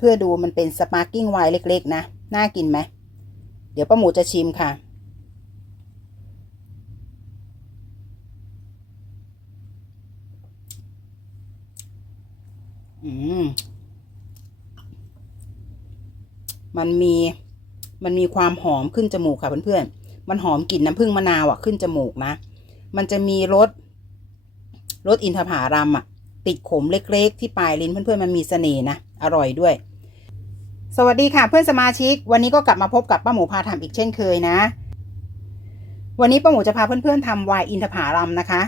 เพื่อนๆดูมันเป็นสปาร์กิ้งไวน์เล็กๆ นะ น่ากินไหม เดี๋ยวป้าหมูจะชิมค่ะ อืม มันมี มันมีความหอมขึ้นจมูกค่ะเพื่อนๆ มันหอมกลิ่นน้ำผึ้งมะนาวอะขึ้นจมูกนะ มันจะมีรส รสอินทผลัมอะ ติดขมเล็กๆ ที่ปลายลิ้นเพื่อนๆ มันมีเสน่ห์นะ อร่อยด้วย สวัสดีค่ะเพื่อนสมาชิก วันนี้ก็กลับมาพบกับป้าหมูพาทำอีกเช่นเคยนะ วันนี้ป้าหมูจะพาเพื่อนๆทำวน์อินทผลัมนะคะ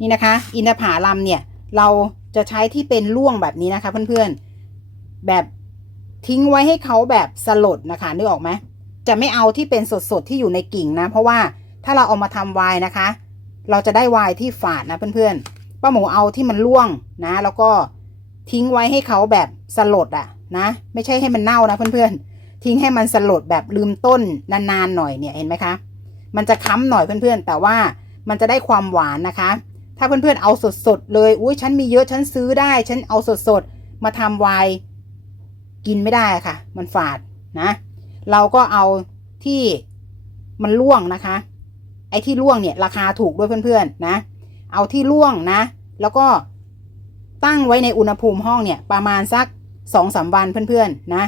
นี่นะคะ อินทผลัมเนี่ยเราจะใช้ที่เป็นล่วงแบบนี้นะคะ เพื่อนๆแบบทิ้งไว้ให้เขาแบบสลดนะคะนึกออกไหมจะไม่เอาที่เป็นสดๆที่อยู่ในกิ่งนะ เพราะว่าถ้าเราเอามาทำไวน์นะคะ เราจะได้วน์ที่ฝาดนะเพื่อนๆป้าหมูเอาที่มันล่วงนะ แล้วก็ ทิ้งไว้ให้เขาแบบสลดอะนะ ไม่ใช่ให้มันเน่านะเพื่อนๆ ทิ้งให้มันสลดแบบลืมต้นนานๆหน่อยเนี่ยเห็นไหมคะ มันจะค้ำหน่อยเพื่อนๆ แต่ว่ามันจะได้ความหวานนะคะ ถ้าเพื่อนๆเอาสดๆเลยอุ้ยฉันมีเยอะฉันซื้อได้ ฉันเอาสดๆมาทำไวน์กินไม่ได้ค่ะ มันฝาดนะ เราก็เอาที่มันล่วงนะคะ ไอ้ที่ล่วงเนี่ยราคาถูกด้วยเพื่อนๆนะ เอาที่ล่วงนะ แล้วก็ ตั้งไว้ในอุณหภูมิห้องเนี่ยประมาณสักสองสามวันเพื่อนๆนะ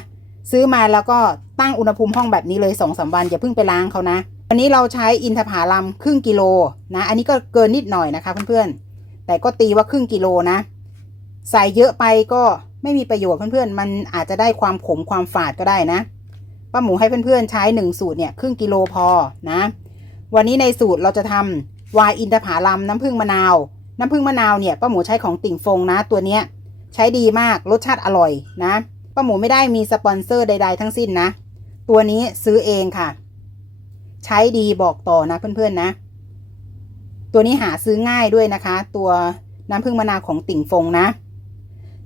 ซื้อมาแล้วก็ตั้งอุณหภูมิห้องแบบนี้เลยสองสามวันอย่าเพิ่งไปล้างเขานะวันนี้เราใช้อินทผลัมครึ่งกิโลนะอันนี้ก็เกินนิดหน่อยนะคะเพื่อนๆแต่ก็ตีว่าครึ่งกิโลนะใส่เยอะไปก็ไม่มีประโยชน์เพื่อนๆ มันอาจจะได้ความขมความฝาดก็ได้นะ ป้าหมูให้เพื่อนๆใช้หนึ่งสูตรเนี่ยครึ่งกิโลพอนะ วันนี้ในสูตรเราจะทำวน์อินทผลัมน้ำผึ้งมะนาว น้ำผึ้งมะนาวเนี่ยป้าหมูใช้ของติ่งฟงนะ ตัวเนี้ยใช้ดีมากรสชาติอร่อยนะป้าหมูไม่ได้มีสปอนเซอร์ใด ๆ ทั้งสิ้นนะ ตัวนี้ซื้อเองค่ะ ใช้ดีบอกต่อนะเพื่อนๆนะ ตัวนี้หาซื้อง่ายด้วยนะคะ ตัวน้ำผึ้งมะนาวของติ่งฟงนะ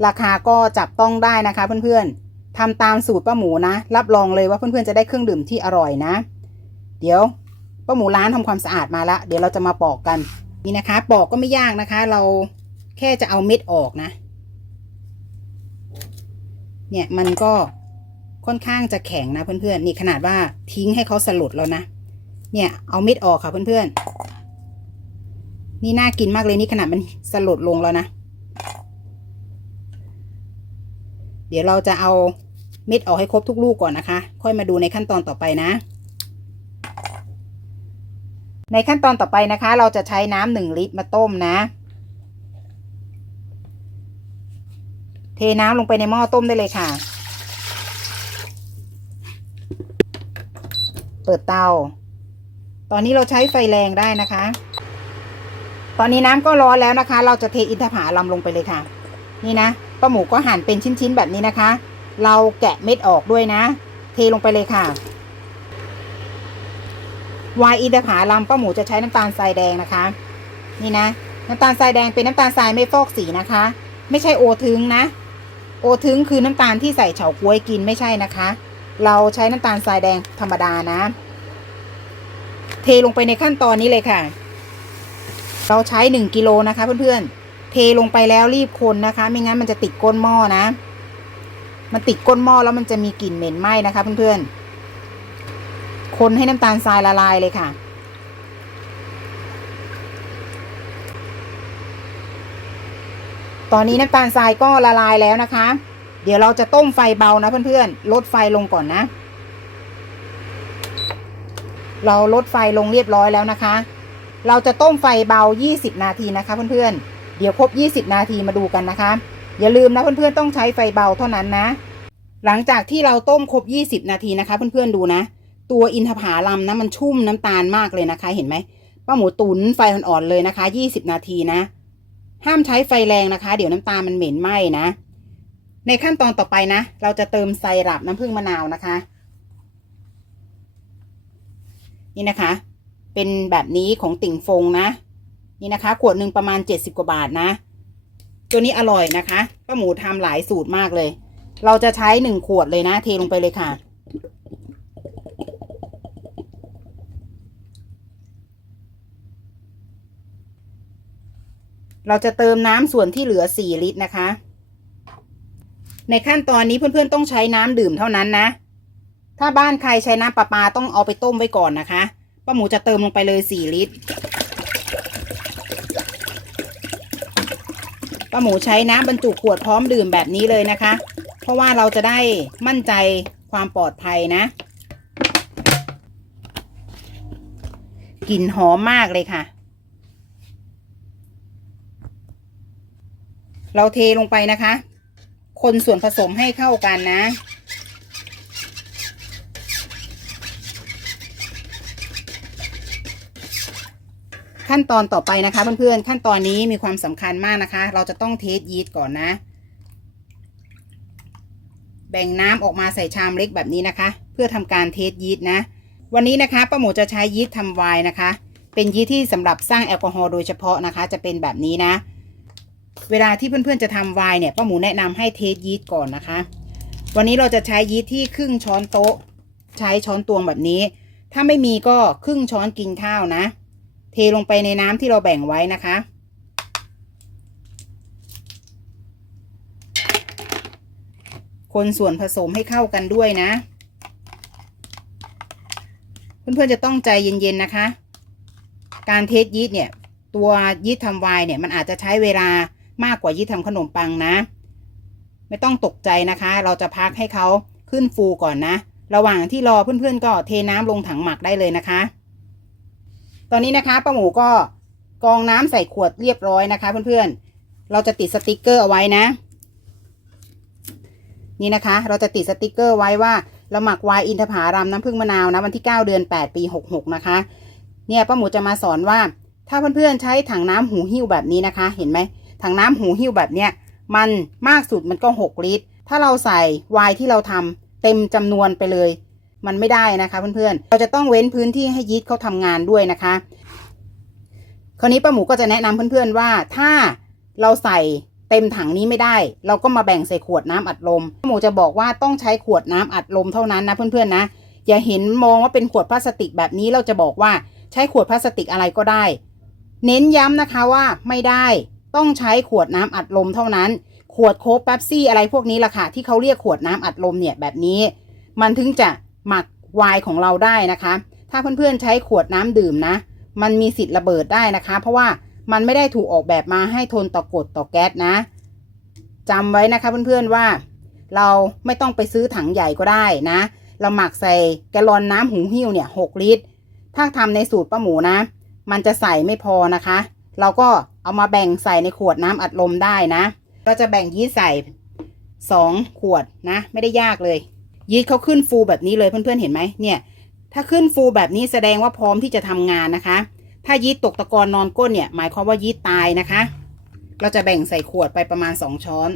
ราคาก็จับต้องได้นะคะเพื่อนๆทำตามสูตรป้าหมูนะ รับรองเลยว่าเพื่อนๆจะได้เครื่องดื่มที่อร่อยนะ เดี๋ยวป้าหมูร้านทำความสะอาดมาละเดี๋ยวเราจะมาปอกกัน นี่นะคะ ปอกก็ไม่ยากนะคะ เราแค่จะเอาเม็ดออกนะ เนี่ยมันก็ค่อนข้างจะแข็งนะเพื่อนๆ นี่ขนาดว่าทิ้งให้เขาสลดแล้วนะ เนี่ยเอาเม็ดออกค่ะเพื่อนๆ นี่น่ากินมากเลยนี่ขนาดมันสลดลงแล้วนะ เดี๋ยวเราจะเอาเม็ดออกให้ครบทุกลูกก่อนนะคะ ค่อยมาดูในขั้นตอนต่อไปนะ ในขั้นตอนต่อไปนะคะ เราจะใช้น้ำหนึ่งลิตรมาต้มนะ เทน้ำลงไปในหม้อต้มได้เลยค่ะ เปิดเตา ตอนนี้เราใช้ไฟแรงได้นะคะ ตอนนี้น้ำก็ร้อนแล้วนะคะ เราจะเทอินทผลัมลงไปเลยค่ะ นี่นะป้าหมูก็หั่นเป็นชิ้นๆแบบนี้นะคะ เราแกะเม็ดออกด้วยนะ เทลงไปเลยค่ะ วายอินทผลัมป้าหมูจะใช้น้ำตาลทรายแดงนะคะ นี่นะ น้ำตาลทรายแดงเป็นน้ำตาลทรายไม่ฟอกสีนะคะ ไม่ใช่โอทึงนะ โอทึงคือน้ำตาลที่ใส่เฉาก๊วยกินไม่ใช่นะคะ เราใช้น้ำตาลทรายแดงธรรมดานะ เทลงไปในขั้นตอนนี้เลยค่ะ เราใช้หนึ่งกิโลนะคะเพื่อนๆ เทลงไปแล้วรีบคนนะคะ ไม่งั้นมันจะติดก้นหม้อนะ มันติดก้นหม้อแล้วมันจะมีกลิ่นเหม็นไหม้นะคะเพื่อนๆ คนให้น้ำตาลทรายละลายเลยค่ะ ตอนนี้น้ำตาลทรายก็ละลายแล้วนะคะ เดี๋ยวเราจะต้มไฟเบานะเพื่อนๆ ลดไฟลงก่อนนะ เราลดไฟลงเรียบร้อยแล้วนะคะ เราจะต้มไฟเบา 20 นาทีนะคะเพื่อนๆ เดี๋ยวครบ 20 นาทีมาดูกันนะคะ อย่าลืมนะเพื่อนๆ ต้องใช้ไฟเบาเท่านั้นนะ หลังจากที่เราต้มครบ 20 นาทีนะคะ เพื่อนๆ ดูนะ ตัวอินทผลัมนะมันชุ่มน้ำตาลมากเลยนะคะ เห็นไหมป้าหมูตุนไฟอ่อนๆเลยนะคะ20นาทีนะ ห้ามใช้ไฟแรงนะคะ เดี๋ยวน้ำตาลมันเหม็นไหม้นะ ในขั้นตอนต่อไปนะ เราจะเติมไซรัปน้ำผึ้งมะนาวนะคะ นี่นะคะ เป็นแบบนี้ของติ่งฟงนะ นี่นะคะ ขวดหนึ่งประมาณ70กว่าบาทนะ ตัวนี้อร่อยนะคะป้าหมูทำหลายสูตรมากเลย เราจะใช้หนึ่งขวดเลยนะ เทลงไปเลยค่ะ เราจะเติมน้ำส่วนที่เหลือ 4 ลิตรนะคะ ในขั้นตอนนี้เพื่อนๆต้องใช้น้ำดื่มเท่านั้นนะ ถ้าบ้านใครใช้น้ำประปาต้องเอาไปต้มไว้ก่อนนะคะป้าหมูจะเติมลงไปเลยสี่ลิตรป้าหมูใช้น้ำบรรจุขวดพร้อมดื่มแบบนี้เลยนะคะ เพราะว่าเราจะได้มั่นใจความปลอดภัยนะกลิ่นหอมมากเลยค่ะ เราเทลงไปนะคะ คนส่วนผสมให้เข้ากันนะ ขั้นตอนต่อไปนะคะเพื่อนๆขั้นตอนนี้มีความสำคัญมากนะคะ เราจะต้องเทสยีสต์ก่อนนะ แบ่งน้ำออกมาใส่ชามเล็กแบบนี้นะคะ เพื่อทำการเทสยีสต์นะ วันนี้นะคะป้าหมูจะใช้ยีสต์ทำไวน์นะคะ เป็นยีสต์ที่สำหรับสร้างแอลกอฮอล์โดยเฉพาะนะคะ จะเป็นแบบนี้นะ เวลาที่เพื่อนๆจะทำไวน์เนี่ยป้าหมูแนะนำให้เทสยีสต์ก่อนนะคะ วันนี้เราจะใช้ยีสต์ที่ครึ่งช้อนโต๊ะ ใช้ช้อนตวงแบบนี้ ถ้าไม่มีก็ครึ่งช้อนกินข้าวนะ เทลงไปในน้ำที่เราแบ่งไว้นะคะ คนส่วนผสมให้เข้ากันด้วยนะ เพื่อนๆจะต้องใจเย็นๆนะคะ การเทสยีสต์เนี่ยตัวยีสต์ทำไวน์เนี่ยมันอาจจะใช้เวลา มากกว่ายีสต์ทำขนมปังนะ ไม่ต้องตกใจนะคะ เราจะพักให้เขาขึ้นฟูก่อนนะ ระหว่างที่รอเพื่อนๆ ก็เทน้ำลงถังหมักได้เลยนะคะ ตอนนี้นะคะป้าหมูก็กองน้ำใส่ขวดเรียบร้อยนะคะ เพื่อนๆ เราจะติดสติกเกอร์เอาไว้นะ นี่นะคะ เราจะติดสติกเกอร์ไว้ว่าเราหมักวน์อินทผลัมน้ำผึ้งมะนาวนะวันที่ 9 เดือน 8 ปี 66 นะคะ เนี่ยป้าหมูจะมาสอนว่า ถ้าเพื่อนๆใช้ถังน้ำหูหิ้วแบบนี้นะคะ เห็นไหม ถังน้ำหูหิ้วแบบเนี้ยมันมากสุดมันก็ 6 ลิตร ถ้าเราใส่ไวน์ที่เราทำเต็มจำนวนไปเลย มันไม่ได้นะคะเพื่อนๆ เราจะต้องเว้นพื้นที่ให้ยีสต์เขาทำงานด้วยนะคะ คราวนี้ป้าหมูก็จะแนะนำเพื่อนๆว่าถ้าเราใส่เต็มถังนี้ไม่ได้ เราก็มาแบ่งใส่ขวดน้ำอัดลมป้าหมูจะบอกว่าต้องใช้ขวดน้ำอัดลมเท่านั้นนะเพื่อนๆนะอย่าเห็นมองว่าเป็นขวดพลาสติกแบบนี้เราจะบอกว่าใช้ขวดพลาสติกอะไรก็ได้ เน้นย้ำนะคะว่าไม่ได้ ต้องใช้ขวดน้ำอัดลมเท่านั้น ขวดโค้กแป๊บซี่อะไรพวกนี้ล่ะค่ะ ที่เขาเรียกขวดน้ำอัดลมเนี่ยแบบนี้ มันถึงจะหมักไวน์ของเราได้นะคะ ถ้าเพื่อนๆใช้ขวดน้ำดื่มนะ มันมีสิทธิ์ระเบิดได้นะคะ เพราะว่ามันไม่ได้ถูกออกแบบมาให้ทนต่อกดต่อแก๊สนะจำไว้นะคะเพื่อนๆว่า เราไม่ต้องไปซื้อถังใหญ่ก็ได้นะ เราหมักใส่แกลลอนน้ำหูหิ้วเนี่ยหลิตร ถ้าทำในสูตรป้าหมูนะ มันจะใส่ไม่พอนะคะ เราก็เอามาแบ่งใส่ในขวดน้ำอัดลมได้นะเราจะแบ่งยีสต์ใส่สองขวดนะ ไม่ได้ยากเลย ยีสต์เขาขึ้นฟูแบบนี้เลยเพื่อนๆเห็นไหมเนี่ย ถ้าขึ้นฟูแบบนี้แสดงว่าพร้อมที่จะทำงานนะคะ ถ้ายีสต์ตกตะกอนนอนก้นเนี่ย หมายความว่ายีสต์ตายนะคะ เราจะแบ่งใส่ขวดไปประมาณสองช้อน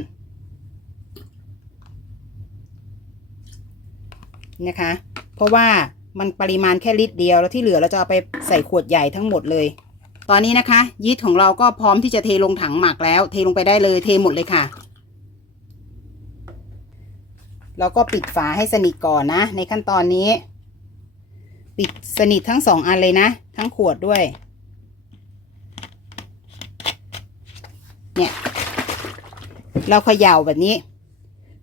นะคะ เพราะว่ามันปริมาณแค่ลิตรเดียวแล้วที่เหลือเราจะเอาไปใส่ขวดใหญ่ทั้งหมดเลย ตอนนี้นะคะยีสต์ของเราก็พร้อมที่จะเทลงถังหมักแล้ว เทลงไปได้เลยเทหมดเลยค่ะเราก็ปิดฝาให้สนิทก่อนนะ ในขั้นตอนนี้ ปิดสนิททั้งสองอันเลยนะ ทั้งขวดด้วย เนี่ย เราเขย่าแบบนี้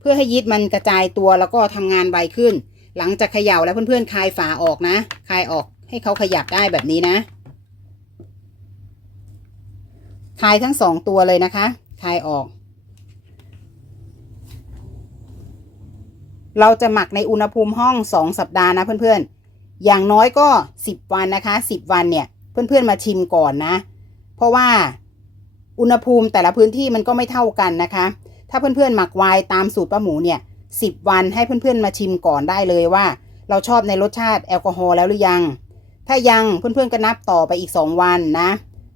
เพื่อให้ยีสต์มันกระจายตัวแล้วก็ทำงานไวขึ้น หลังจากเขย่าแล้วเพื่อนๆคลายฝาออกนะ คลายออกให้เขาขยับได้แบบนี้นะ คลายทั้งสองตัวเลยนะคะคลายออก เราจะหมักในอุณหภูมิห้องสองสัปดาห์นะเพื่อนๆ อย่างน้อยก็สิบวันนะคะสิบวันเนี่ย เพื่อนๆมาชิมก่อนนะ เพราะว่าอุณหภูมิแต่ละพื้นที่มันก็ไม่เท่ากันนะคะ ถ้าเพื่อนๆหมักไวน์ตามสูตรป้าหมูเนี่ยสิบวันให้เพื่อนๆมาชิมก่อนได้เลยว่า เราชอบในรสชาติแอลกอฮอล์แล้วหรือยัง ถ้ายังเพื่อนๆก็นับต่อไปอีกสองวันนะ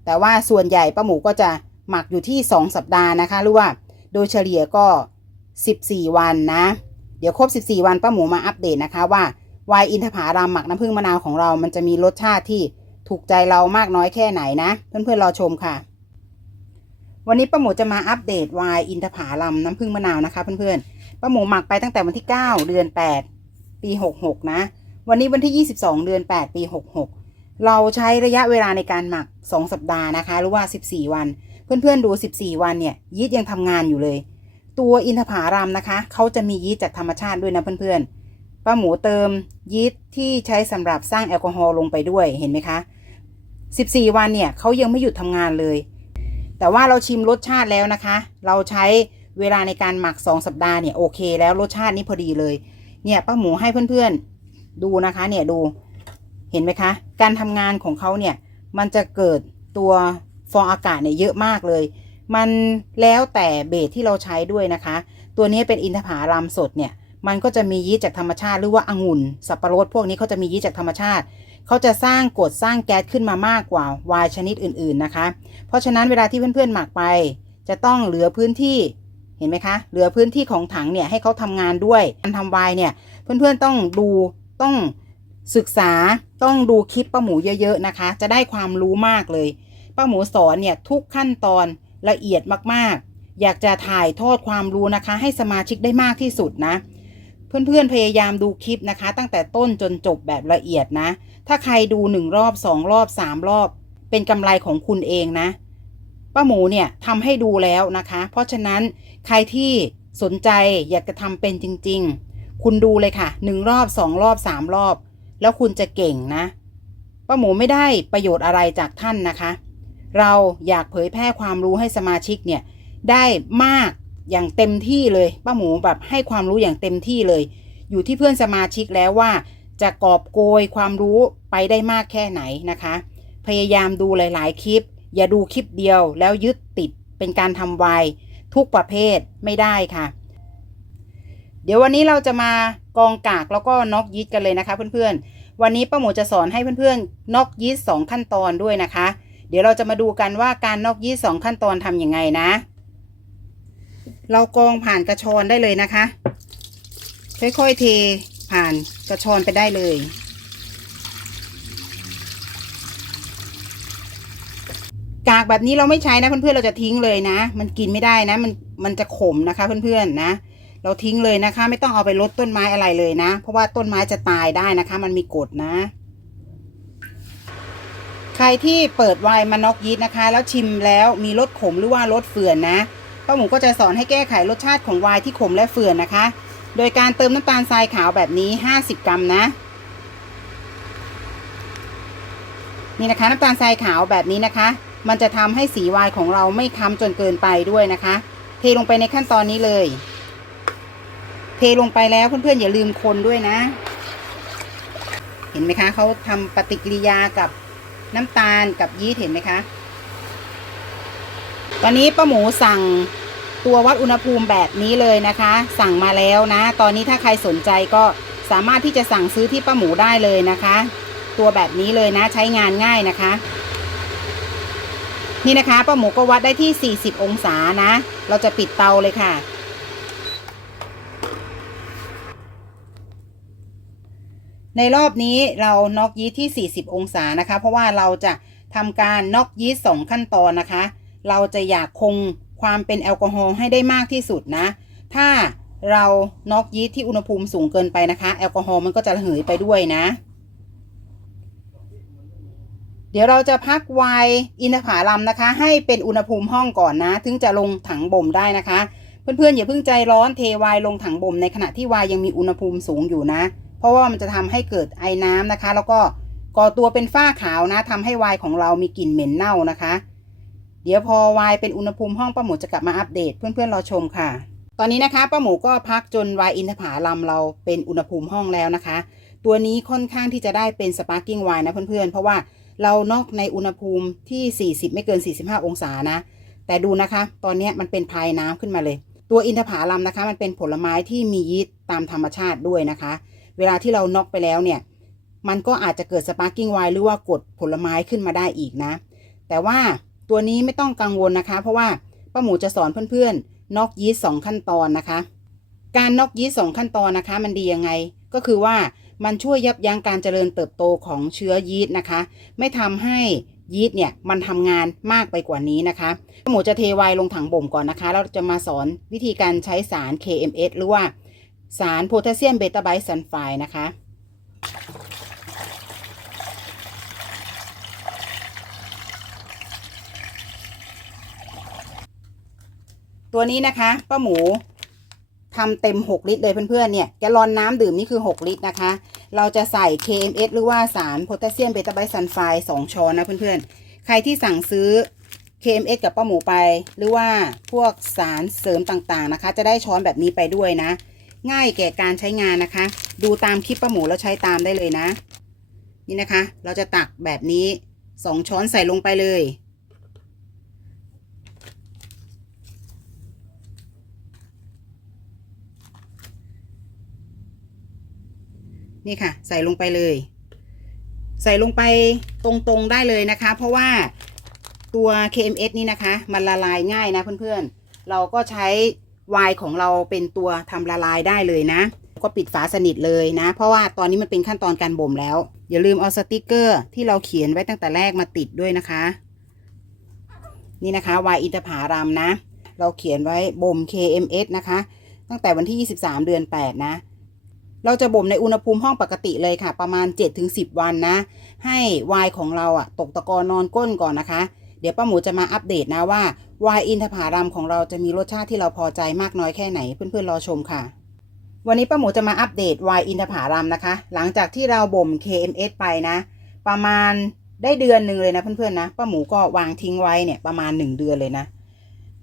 แต่ว่าส่วนใหญ่ป้าหมูก็จะหมักอยู่ที่ 2 สัปดาห์นะคะ หรือว่าโดยเฉลี่ยก็ 14 วันนะ เดี๋ยวครบ 14 วันป้าหมูมาอัปเดตนะคะว่าไวน์อินทผาลัมหมักน้ำผึ้งมะนาวของเรา มันจะมีรสชาติที่ถูกใจเรามากน้อยแค่ไหนนะ เพื่อนๆรอชมค่ะ วันนี้ป้าหมูจะมาอัปเดตไวน์อินทผาลัมน้ำผึ้งมะนาวนะคะเพื่อนๆป้าหมูหมักไปตั้งแต่วันที่ 9 เดือน 8 ปี 66 นะ วันนี้วันที่ 22 เดือน 8 ปี 66 เราใช้ระยะเวลาในการหมัก 2 สัปดาห์นะคะ หรือว่า 14 วัน เพื่อนๆดู 14 วันเนี่ยยีสต์ยังทำงานอยู่เลย ตัวอินทผลัมนะคะเขาจะมียีสต์จากธรรมชาติด้วยนะเพื่อนๆป้าหมูเติมยีสต์ที่ใช้สำหรับสร้างแอลกอฮอล์ลงไปด้วยเห็นไหมคะ 14 วันเนี่ยเขายังไม่หยุดทำงานเลย แต่ว่าเราชิมรสชาติแล้วนะคะ เราใช้เวลาในการหมัก 2 สัปดาห์เนี่ยโอเค แล้วรสชาตินี่พอดีเลยเนี่ยป้าหมูให้เพื่อนๆดูนะคะเนี่ยดู เห็นไหมคะ การทำงานของเขาเนี่ย มันจะเกิดตัวฟองอากาศเนี่ยเยอะมากเลย มันแล้วแต่เบสที่เราใช้ด้วยนะคะ ตัวนี้เป็นอินทผลัมสดเนี่ย มันก็จะมียีสต์จากธรรมชาติ หรือว่าองุ่น สับปะรดพวกนี้เขาจะมียีสต์จากธรรมชาติ เขาจะสร้างกรดสร้างแก๊สขึ้นมามากกว่าวน์ชนิดอื่น ๆนะคะ เพราะฉะนั้นเวลาที่เพื่อนๆหมักไป จะต้องเหลือพื้นที่เห็นไหมคะ เหลือพื้นที่ของถังเนี่ยให้เขาทำงานด้วย การทำวน์เนี่ย เพื่อนๆต้องดูต้องศึกษา ต้องดูคลิปป้าหมูเยอะๆนะคะ จะได้ความรู้มากเลย ป้าหมูสอนเนี่ยทุกขั้นตอนละเอียดมากๆ อยากจะถ่ายทอดความรู้นะคะ ให้สมาชิกได้มากที่สุดนะ เพื่อนๆพยายามดูคลิปนะคะ ตั้งแต่ต้นจนจบแบบละเอียดนะ ถ้าใครดูหนึ่งรอบสองรอบสามรอบ เป็นกำไรของคุณเองนะป้าหมูเนี่ยทำให้ดูแล้วนะคะ เพราะฉะนั้นใครที่สนใจอยากจะทำเป็นจริง ๆ คุณดูเลยค่ะหนึ่งรอบสองรอบสามรอบ แล้วคุณจะเก่งนะป้าหมูไม่ได้ประโยชน์อะไรจากท่านนะคะ เราอยากเผยแพร่ความรู้ให้สมาชิกเนี่ยได้มากอย่างเต็มที่เลยป้าหมูแบบให้ความรู้อย่างเต็มที่เลย อยู่ที่เพื่อนสมาชิกแล้วว่า จะกอบโกยความรู้ไปได้มากแค่ไหนนะคะ พยายามดูหลาย ๆ คลิป อย่าดูคลิปเดียวแล้วยึดติดเป็นการทำไวน์ทุกประเภทไม่ได้ค่ะ เดี๋ยววันนี้เราจะมา กองกากแล้วก็น็อกยีสต์กันเลยนะคะเพื่อนๆ วันนี้ป้าหมูจะสอนให้เพื่อนๆน็อกยีสต์สองขั้นตอนด้วยนะคะ เดี๋ยวเราจะมาดูกันว่าการน็อกยีสต์สองขั้นตอนทำยังไงนะ เรากองผ่านกระชอนได้เลยนะคะ ค่อยๆเทผ่านกระชอนไปได้เลยกากแบบนี้เราไม่ใช้นะเพื่อนๆเราจะทิ้งเลยนะ มันกินไม่ได้นะ มันมันจะขมนะคะเพื่อนๆนะ เราทิ้งเลยนะคะ ไม่ต้องเอาไปลดต้นไม้อะไรเลยนะ เพราะว่าต้นไม้จะตายได้นะคะ มันมีกฎนะ ใครที่เปิดไวน์มาน็อกยีสต์นะคะ แล้วชิมแล้วมีรสขมหรือว่ารสเฟื่อนนะป้าหมูก็จะสอนให้แก้ไขรสชาติของไวน์ที่ขมและเฟื่อนนะคะ โดยการเติมน้ำตาลทรายขาวแบบนี้ 50 กรัมนะ นี่นะคะน้ำตาลทรายขาวแบบนี้นะคะ มันจะทำให้สีไวน์ของเราไม่ค้ำจนเกินไปด้วยนะคะ เทลงไปในขั้นตอนนี้เลย เทลงไปแล้วเพื่อนๆอย่าลืมคนด้วยนะ เห็นไหมคะเขาทำปฏิกิริยากับน้ำตาลกับยีสต์เห็นไหมคะ ตอนนี้ป้าหมูสั่งตัววัดอุณหภูมิแบบนี้เลยนะคะ สั่งมาแล้วนะ ตอนนี้ถ้าใครสนใจก็สามารถที่จะสั่งซื้อที่ป้าหมูได้เลยนะคะ ตัวแบบนี้เลยนะใช้งานง่ายนะคะ นี่นะคะป้าหมูก็วัดได้ที่ 40 องศานะ เราจะปิดเตาเลยค่ะ ในรอบนี้เราน็อกยีสต์ที่ 40 องศานะคะ เพราะว่าเราจะทำการน็อกยีสต์สองขั้นตอนนะคะ เราจะอยากคงความเป็นแอลกอฮอล์ให้ได้มากที่สุดนะ ถ้าเราน็อกยีสต์ที่อุณหภูมิสูงเกินไปนะคะ แอลกอฮอล์มันก็จะระเหยไปด้วยนะ เดี๋ยวเราจะพักไวน์อินทผลัมนะคะ ให้เป็นอุณหภูมิห้องก่อนนะ ถึงจะลงถังบ่มได้นะคะ เพื่อนๆอย่าเพิ่งใจร้อนเทไวน์ลงถังบ่มในขณะที่ไวน์ยังมีอุณหภูมิสูงอยู่นะ เพราะว่ามันจะทำให้เกิดไอ้น้ำนะคะ แล้วก็ก่อตัวเป็นฝ้าขาวนะทำให้วน์ของเรามีกลิ่นเหม็นเน่านะคะ เดี๋ยวพอวน์เป็นอุณหภูมิห้องป้าหมูจะกลับมาอัปเดตเพื่อนๆรอชมค่ะ ตอนนี้นะคะป้าหมูก็พักจนวน์อินทผลัมเราเป็นอุณหภูมิห้องแล้วนะคะ ตัวนี้ค่อนข้างที่จะได้เป็นสปาร์กิ้งวน์นะเพื่อนๆ เพราะว่าเรานอกในอุณหภูมิที่ 40 ไม่เกิน 45 องศานะ แต่ดูนะคะ ตอนนี้มันเป็นพายน้ำขึ้นมาเลย ตัวอินทผลัมนะคะ มันเป็นผลไม้ที่มียีสต์ตามธรรมชาติด้วยนะคะ เวลาที่เราน็อกไปแล้วเนี่ย มันก็อาจจะเกิดสปาร์กิ้งไวหรือว่ากดผลไม้ขึ้นมาได้อีกนะ แต่ว่าตัวนี้ไม่ต้องกังวลนะคะ เพราะว่าป้าหมูจะสอนเพื่อนๆน็อกยีสต์สองขั้นตอนนะคะ การน็อกยีสต์สองขั้นตอนนะคะ มันดียังไงก็คือว่ามันช่วยยับยั้งการเจริญเติบโตของเชื้อยีสต์นะคะ ไม่ทำให้ยีสต์เนี่ยมันทำงานมากไปกว่านี้นะคะป้าหมูจะเทไวลงถังบ่มก่อนนะคะแล้วจะมาสอนวิธีการใช้สาร KMS หรือว่า สารโพแทสเซียมเบต้าไบซัลไฟด์นะคะ ตัวนี้นะคะป้าหมูทำเต็ม 6 ลิตรเลยเพื่อนๆเนี่ยแกลลอนน้ำดื่มนี่คือ 6 ลิตรนะคะ เราจะใส่ KMS หรือว่าสารโพแทสเซียมเบต้าไบซัลไฟด์2ช้อนนะเพื่อนๆ ใครที่สั่งซื้อ KMS กับป้าหมูไป หรือว่าพวกสารเสริมต่างๆนะคะ จะได้ช้อนแบบนี้ไปด้วยนะ ง่ายแก่การใช้งานนะคะ ดูตามคลิปป้าหมูแล้วใช้ตามได้เลยนะ นี่นะคะ เราจะตักแบบนี้2ช้อนใส่ลงไปเลย นี่ค่ะ ใส่ลงไปเลย ใส่ลงไปตรงๆได้เลยนะคะ เพราะว่าตัว KMS นี่นะคะ มันละลายง่ายนะเพื่อนๆ เราก็ใช้ ไวน์ของเราเป็นตัวทำละลายได้เลยนะ ก็ปิดฝาสนิทเลยนะ เพราะว่าตอนนี้มันเป็นขั้นตอนการบ่มแล้ว อย่าลืมเอาสติกเกอร์ที่เราเขียนไว้ตั้งแต่แรกมาติดด้วยนะคะ นี่นะคะไวน์อินทผารามนะ เราเขียนไว้บ่ม KMS นะคะ ตั้งแต่วันที่ 23 เดือน 8 นะ เราจะบ่มในอุณหภูมิห้องปกติเลยค่ะ ประมาณ 7-10 วันนะ ให้วน์ของเราอะตกตะกอนนอนก้นก่อนนะคะ เดี๋ยวป้าหมูจะมาอัปเดตนะว่า ไวน์อินทผลัมของเราจะมีรสชาติที่เราพอใจมากน้อยแค่ไหนเพื่อนๆรอชมค่ะ วันนี้ป้าหมูจะมาอัปเดตไวน์อินทผลัมนะคะ หลังจากที่เราบ่ม KMS ไปนะ ประมาณได้เดือนหนึ่งเลยนะเพื่อนๆนะป้าหมูก็วางทิ้งไว้เนี่ยประมาณ 1 เดือนเลยนะ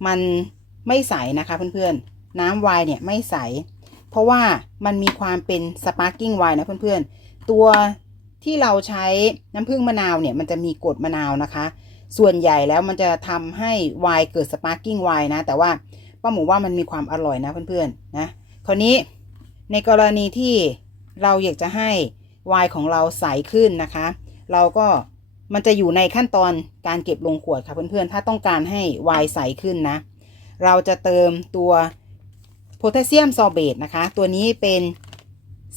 มันไม่ใสนะคะเพื่อนๆน้ำไวน์เนี่ยไม่ใส เพราะว่ามันมีความเป็นสปาร์กิ้งไวน์นะเพื่อนๆตัวที่เราใช้น้ำผึ้งมะนาวเนี่ยมันจะมีกรดมะนาวนะคะ ส่วนใหญ่แล้วมันจะทำให้ไวน์เกิดสปาร์กิ้งไวน์นะ แต่ว่าป้าหมูว่ามันมีความอร่อยนะเพื่อนๆนะคราวนี้ในกรณีที่เราอยากจะให้ไวน์ของเราใสขึ้นนะคะ เราก็มันจะอยู่ในขั้นตอนการเก็บลงขวดค่ะเพื่อนๆ ถ้าต้องการให้ไวน์ใสขึ้นนะ เราจะเติมตัวโพแทสเซียมซอเบตนะคะ ตัวนี้เป็น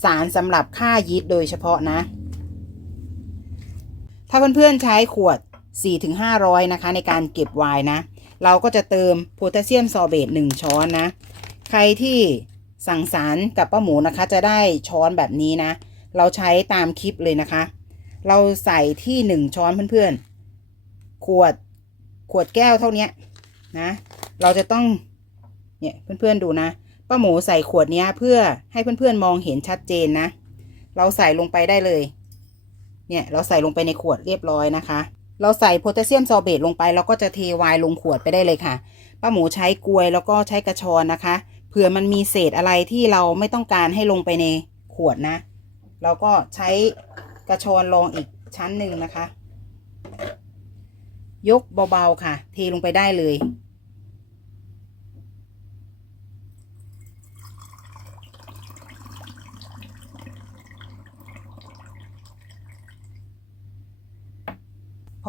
สารสำหรับฆ่ายีสต์โดยเฉพาะนะ ถ้าเพื่อนๆใช้ขวด 4-500 นะคะ ในการเก็บไวน์นะ เราก็จะเติมโพแทสเซียมซอเบต1ช้อนนะ ใครที่สั่งสารกับป้าหมูนะคะ จะได้ช้อนแบบนี้นะ เราใช้ตามคลิปเลยนะคะ เราใส่ที่ 1 ช้อนเพื่อนๆ ขวดขวดแก้วเท่านี้นะ เราจะต้องเนี่ยเพื่อนๆดูนะป้าหมูใส่ขวดนี้เพื่อให้เพื่อนๆมองเห็นชัดเจนนะ เราใส่ลงไปได้เลย เนี่ยเราใส่ลงไปในขวดเรียบร้อยนะคะ เราใส่โพแทสเซียมซอเบตลงไปเราก็จะเทวายลงขวดไปได้เลยค่ะ ป้าหมูใช้กลวยแล้วก็ใช้กระชอนนะคะ เผื่อมันมีเศษอะไรที่เราไม่ต้องการให้ลงไปในขวดนะ เราก็ใช้กระชอนรองอีกชั้นหนึ่งนะคะ ยกเบาๆค่ะ เทลงไปได้เลย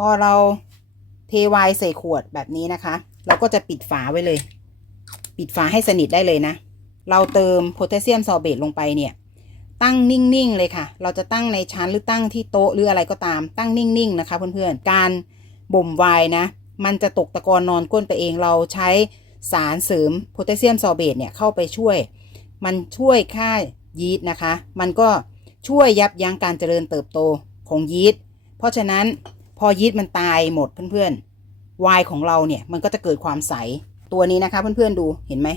พอเราเทไวน์ใส่ขวดแบบนี้นะคะ เราก็จะปิดฝาไว้เลย ปิดฝาให้สนิทได้เลยนะ เราเติมโพแทสเซียมซอเบตลงไปเนี่ย ตั้งนิ่ง ๆ เลยค่ะ เราจะตั้งในชั้นหรือตั้งที่โต๊ะหรืออะไรก็ตาม ตั้งนิ่ง ๆ นะคะ เพื่อนๆ การบ่มไวน์นะ มันจะตกตะกอนนอนก้นไปเอง เราใช้สารเสริมโพแทสเซียมซอเบตเนี่ยเข้าไปช่วย มันช่วยฆ่ายีสต์นะคะ มันก็ช่วยยับยั้งการเจริญเติบโตของยีสต์ เพราะฉะนั้น พอยีสต์มันตายหมดเพื่อนๆไวน์ของเราเนี่ยมันก็จะเกิดความใสตัวนี้นะคะ เพื่อนๆดูเห็นไหม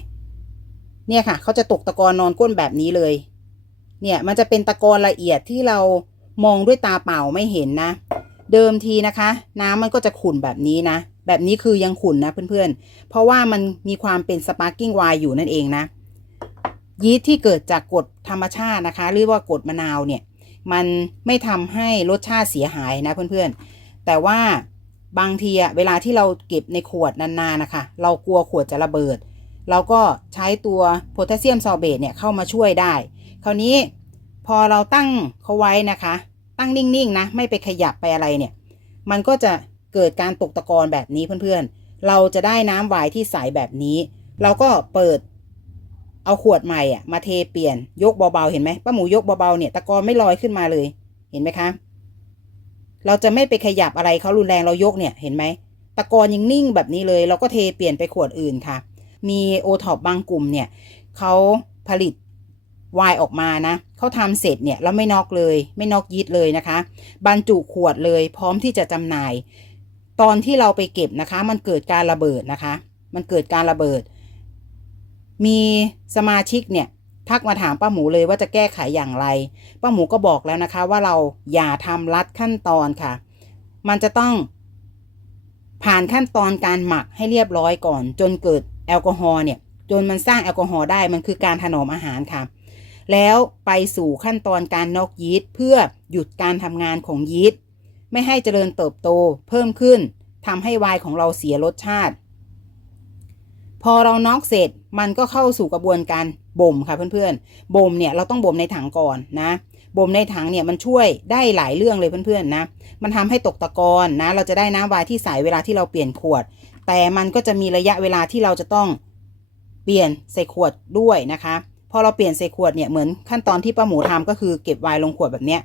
เนี่ยค่ะเขาจะตกตะกอนนอนก้นแบบนี้เลย เนี่ยมันจะเป็นตะกอนละเอียดที่เรามองด้วยตาเปล่าไม่เห็นนะ เดิมทีนะคะ น้ำมันก็จะขุ่นแบบนี้นะ แบบนี้คือยังขุ่นนะเพื่อนๆ เพราะว่ามันมีความเป็นสปาร์กิ้งไวน์อยู่นั่นเองนะ ยีสต์ที่เกิดจากกรดธรรมชาตินะคะ หรือว่ากรดมะนาวเนี่ย มันไม่ทำให้รสชาติเสียหายนะเพื่อนๆ แต่ว่าบางทีอะเวลาที่เราเก็บในขวดนานๆนะคะ เรากลัวขวดจะระเบิด เราก็ใช้ตัวโพแทสเซียมซอเบตเนี่ยเข้ามาช่วยได้ คราวนี้พอเราตั้งเขาไว้นะคะ ตั้งนิ่งๆนะ ไม่ไปขยับไปอะไรเนี่ย มันก็จะเกิดการตกตะกอนแบบนี้เพื่อนๆ เราจะได้น้ำไวน์ที่ใสแบบนี้ เราก็เปิดเอาขวดใหม่อะมาเทเปลี่ยนยกเบาๆเห็นไหมป้าหมูยกเบาๆเนี่ยตะกอนไม่ลอยขึ้นมาเลยเห็นไหมคะ เราจะไม่ไปขยับอะไรเขารุนแรงเรายกเนี่ยเห็นไหมตะกอนยังนิ่งแบบนี้เลย เราก็เทเปลี่ยนไปขวดอื่นค่ะ มีโอท็อปบางกลุ่มเนี่ยเขาผลิตไวน์ออกมานะเขาทำเสร็จเนี่ยแล้วไม่นอกเลย ไม่นอกยีสต์เลยนะคะ บรรจุขวดเลย พร้อมที่จะจำหน่าย ตอนที่เราไปเก็บนะคะ มันเกิดการระเบิดนะคะ มันเกิดการระเบิด มีสมาชิกเนี่ย ทักมาถามป้าหมูเลยว่าจะแก้ไขอย่างไร ป้าหมูก็บอกแล้วนะคะ ว่าเราอย่าทำลัดขั้นตอนค่ะ มันจะต้อง ผ่านขั้นตอนการหมักให้เรียบร้อยก่อน จนเกิดแอลกอฮอล์เนี่ย จนมันสร้างแอลกอฮอล์ได้มันคือการถนอมอาหารค่ะ แล้วไปสู่ขั้นตอนการนอกยีสต์เพื่อหยุดการทำงานของยีสต์ไม่ให้เจริญเติบโตเพิ่มขึ้นทำให้ไวน์ของเราเสียรสชาติ พอเราน็อกเสร็จมันก็เข้าสู่กระบวนการ บ่มค่ะเพื่อนๆ บ่มเนี่ยเราต้องบ่มในถังก่อนนะบ่มในถังเนี่ยมันช่วยได้หลายเรื่องเลยเพื่อนๆนะ มันทำให้ตกตะกอนนะ เราจะได้น้ำไวน์ที่ใสเวลาที่เราเปลี่ยนขวด แต่มันก็จะมีระยะเวลาที่เราจะต้องเปลี่ยนใส่ขวดด้วยนะคะ พอเราเปลี่ยนใส่ขวดเนี่ยเหมือนขั้นตอนที่ป้าหมูทำก็คือเก็บไวน์ลงขวดแบบเนี้ย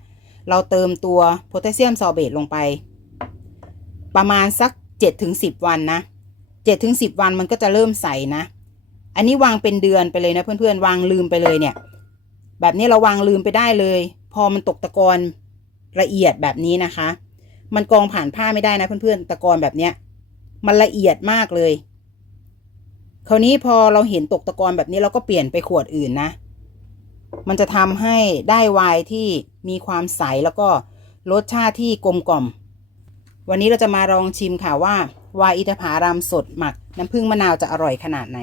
เราเติมตัวโพแทสเซียมซอเบตลงไป ประมาณสัก7ถึง10 วันนะ7ถึง10 วันมันก็จะเริ่มใสนะ อันนี้วางเป็นเดือนไปเลยนะเพื่อนๆวางลืมไปเลยเนี่ย แบบนี้เราวางลืมไปได้เลย พอมันตกตะกอนละเอียดแบบนี้นะคะ มันกองผ่านผ้าไม่ได้นะเพื่อนๆตะกอนแบบเนี้ย มันละเอียดมากเลย คราวนี้พอเราเห็นตกตะกอนแบบนี้เราก็เปลี่ยนไปขวดอื่นนะ มันจะทำให้ได้ไวน์ที่มีความใสแล้วก็รสชาติที่กลมกล่อม วันนี้เราจะมาลองชิมค่ะว่าวน์อินทผลัมสดหมักน้ำผึ้งมะนาวจะอร่อยขนาดไหน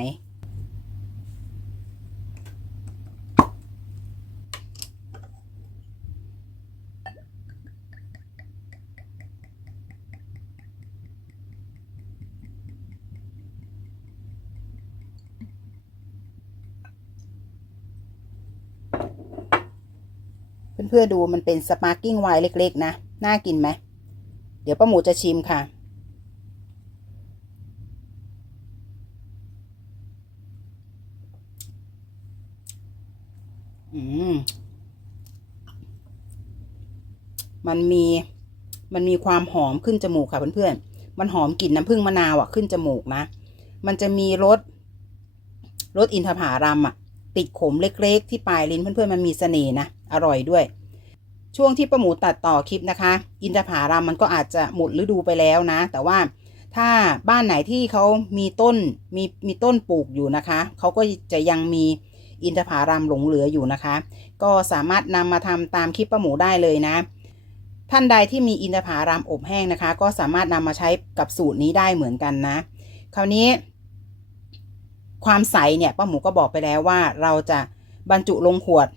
พื่อนๆดูมันเป็นสปาร์กิ้งไวน์เล็ก ๆ นะ น่ากินไหม เดี๋ยวป้าหมูจะชิมค่ะ อืม มันมี มันมีความหอมขึ้นจมูกค่ะเพื่อนๆ มันหอมกลิ่นน้ำผึ้งมะนาวอะขึ้นจมูกนะ มันจะมีรส รสอินทผลัมอะติดขมเล็ก ๆ ที่ปลายลิ้นเพื่อนๆมันมีเสน่ห์นะ อร่อยด้วย ช่วงที่ป้าหมูตัดต่อคลิปนะคะ อินทผาลัมมันก็อาจจะหมดฤดูไปแล้วนะ แต่ว่าถ้าบ้านไหนที่เขามีต้นมีมีต้นปลูกอยู่นะคะ เขาก็จะยังมีอินทผาลัมหลงเหลืออยู่นะคะ ก็สามารถนำมาทำตามคลิปป้าหมูได้เลยนะ ท่านใดที่มีอินทผาลัมอบแห้งนะคะ ก็สามารถนำมาใช้กับสูตรนี้ได้เหมือนกันนะ คราวนี้ ความใสเนี่ยป้าหมูก็บอกไปแล้วว่าเราจะบรรจุลงขวด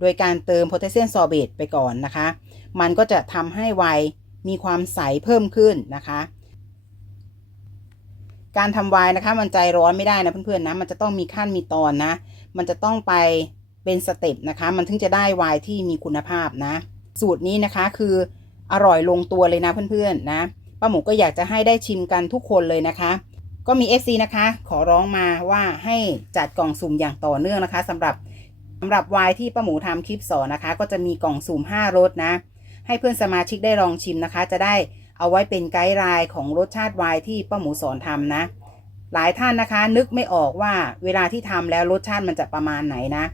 โดยการเติมโพแทสเซียมซอร์เบตไปก่อนนะคะ มันก็จะทำให้ไวน์มีความใสเพิ่มขึ้นนะคะ การทำไวน์นะคะมันใจร้อนไม่ได้นะเพื่อนๆนะ มันจะต้องมีขั้นมีตอนนะ มันจะต้องไปเป็นสเต็ปนะคะ มันถึงจะได้ไวน์ที่มีคุณภาพนะ สูตรนี้นะคะคืออร่อยลงตัวเลยนะเพื่อนๆนะป้าหมูก็อยากจะให้ได้ชิมกันทุกคนเลยนะคะ ก็มี FC นะคะ ขอร้องมาว่าให้จัดกล่องสุ่มอย่างต่อเนื่องนะคะสำหรับ สำหรับวน์ที่ป้าหมูทำคลิปสอนนะคะ ก็จะมีกล่องสุ่ม5รสนะ ให้เพื่อนสมาชิกได้ลองชิมนะคะ จะได้เอาไว้เป็นไกด์ไลน์ของรสชาติวน์ที่ป้าหมูสอนทำนะ หลายท่านนะคะ นึกไม่ออกว่าเวลาที่ทำแล้วรสชาติมันจะประมาณไหนนะ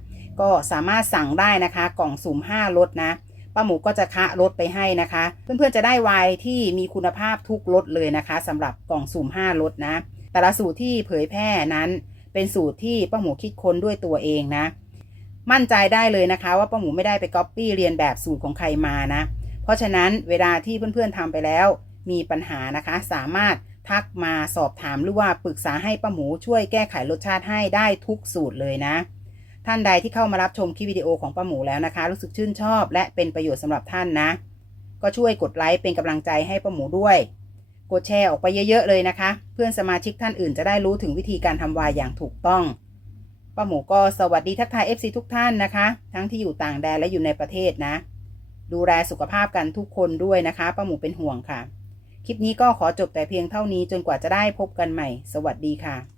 ก็สามารถสั่งได้นะคะ กล่องสุ่ม5รสนะป้าหมูก็จะคะรสไปให้นะคะ เพื่อนๆจะได้ไวน์ที่มีคุณภาพทุกรสเลยนะคะสำหรับกล่องสุ่ม5รสนะ แต่ละสูตรที่เผยแพร่นั้น เป็นสูตรที่ป้าหมูคิดค้นด้วยตัวเองนะ มั่นใจได้เลยนะคะ ว่าป้าหมูไม่ได้ไปก๊อปปี้เรียนแบบสูตรของใครมานะ เพราะฉะนั้นเวลาที่เพื่อนๆทำไปแล้ว มีปัญหานะคะ สามารถทักมาสอบถามหรือว่าปรึกษาให้ป้าหมูช่วยแก้ไขรสชาติให้ได้ทุกสูตรเลยนะ ท่านใดที่เข้ามารับชมคลิปวิดีโอของป้าหมูแล้วนะคะ รู้สึกชื่นชอบ และเป็นประโยชน์สำหรับท่านนะ ก็ช่วยกดไลค์เป็นกำลังใจให้ป้าหมูด้วยกดแชร์ออกไปเยอะๆเลยนะคะ เพื่อนสมาชิกท่านอื่นจะได้รู้ถึงวิธีการทำวายอย่างถูกต้อง ป้าหมูก็สวัสดีทักทาย FC ทุกท่านนะคะ ทั้งที่อยู่ต่างแดนและอยู่ในประเทศนะ ดูแลสุขภาพกันทุกคนด้วยนะคะป้าหมูเป็นห่วงค่ะ คลิปนี้ก็ขอจบแต่เพียงเท่านี้จนกว่าจะได้พบกันใหม่ สวัสดีค่ะ